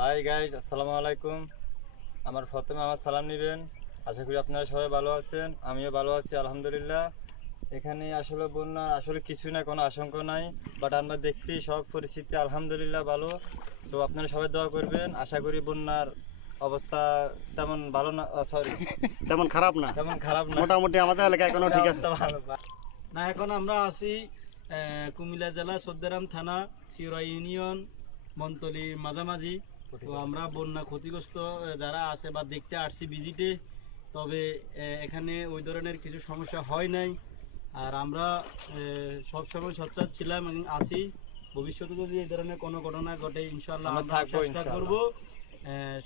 Hi guys, আসসালামু আলাইকুম। আমার প্রথমে আমার সালাম নেবেন। আশা করি আপনারা সবাই ভালো আছেন, আমিও ভালো আছি আলহামদুলিল্লাহ। এখানে আসলে বন্যা আসলে কিছু না, কোনো আশঙ্কা নাই, বাট আমরা দেখছি সব পরিস্থিতি আলহামদুলিল্লাহ ভালো। তো আপনারা সবাই দোয়া করবেন। আশা করি বন্যার অবস্থা তেমন ভালো না, সরি তেমন খারাপ না, তেমন খারাপ না, মোটামুটি আমাদের এলাকায় এখনো ঠিক আছে। অবস্থা ভালো না। এখন আমরা আছি কুমিল্লা জেলা সদ্দারাম থানা সিউরা ইউনিয়ন মন্তলির মাঝামাঝি। তো আমরা বন্যা ক্ষতিগ্রস্ত যারা আছে বা দেখতে আসছি ভিজিটে, তবে এখানে ওই ধরনের কিছু সমস্যা হয় নাই। আর আমরা সবসময় সচ্ছল ছিলাম এবং আছি। ভবিষ্যতে যদি এই ধরনের কোনো ঘটনা ঘটে ইনশাআল্লাহ আমরা আমরা থাকবো চেষ্টা ইনশাআল্লাহ। করব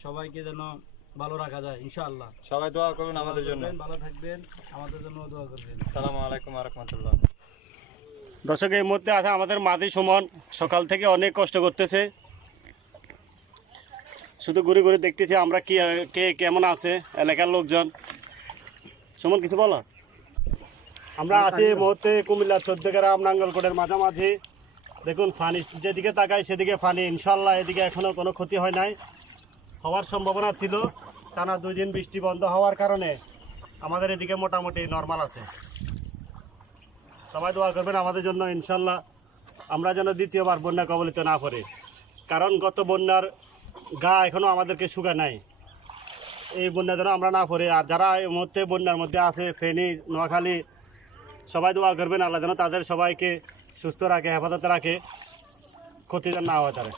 সবাইকে যেন ভালো রাখা যায় ইনশাআল্লাহ। সবাই দোয়া করুন আমাদের জন্য। ভালো থাকবেন, আমাদের জন্য দোয়া করবেন। আসসালামু আলাইকুম ওয়া রাহমাতুল্লাহ। দর্শক, এই মুহূর্তে আছে আমাদের মাঝি সুমন। সকাল থেকে অনেক কষ্ট করতেছে, শুধু ঘুরে ঘুরে দেখতেছি আমরা কি কে কেমন আছে এলাকার লোকজন। সুমন, কিছু বলো? আমরা আছি এই মুহূর্তে কুমিল্লা 14 গ্রাম নাঙ্গলকোটের মাঝামাঝি। দেখুন, পানি যেদিকে তাকায় সেদিকে পানি। ইনশাল্লাহ এদিকে এখনো কোনো ক্ষতি হয় নাই। হওয়ার সম্ভাবনা ছিল, টানা 2 দিন বৃষ্টি বন্ধ হওয়ার কারণে আমাদের এদিকে মোটামুটি নর্মাল আছে। সবাই দোয়া করবেন আমাদের জন্য ইনশাল্লাহ, আমরা যেন দ্বিতীয়বার বন্যা কবলিত না পড়ি। কারণ গত বন্যার গা এখনও আমাদেরকে শুকা নাই। এই বন্যা যেন আমরা না পড়ি। আর যারা এই মুহূর্তে বন্যার মধ্যে আছে, ফেনী, নোয়াখালী, সবাই দোয়া করবেন আল্লাহ যেন তাদের সবাইকে সুস্থ রাখে, হেফাজতে রাখে, ক্ষতি যেন না হয় তারা।